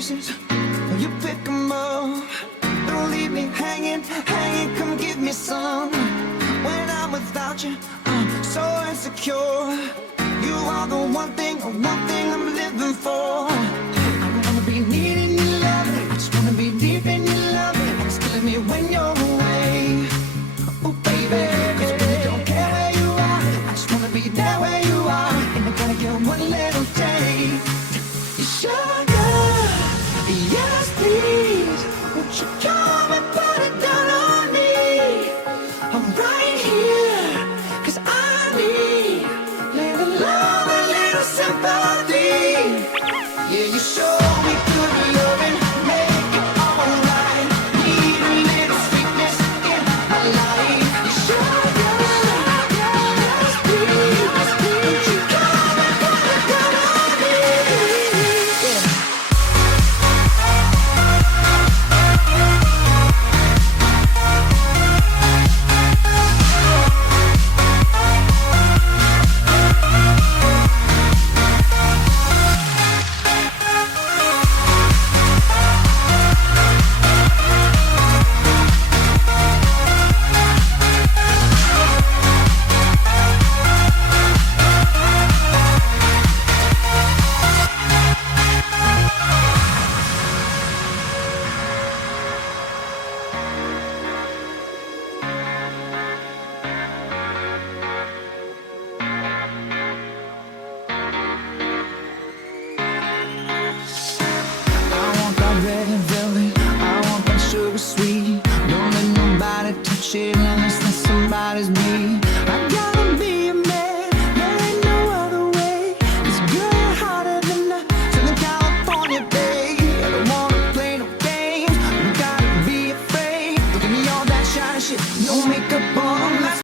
pieces, you pick 'em up. Don't leave me hanging, hanging, come give me some. When I'm without you, I'm so insecure. You are the one thing I'm living for. I don't wanna be needing your love, I just wanna be deep in your love. And it's killing me when you're away. Oh baby, 'cause I really don't care where you are, I just wanna be there where you are. And I gotta get one little taste. Sugar, yes please, won't you come and put it down on me? I'm right here, 'cause I need little love, a little sympathy. Yeah, you show me good loving, make it alright. Need a little sweetness in my life. You sugar, yes please, won't you come and put it down on me? Yeah. I want that red velvet, I want that sugar sweet. Don't let nobody touch it unless that somebody's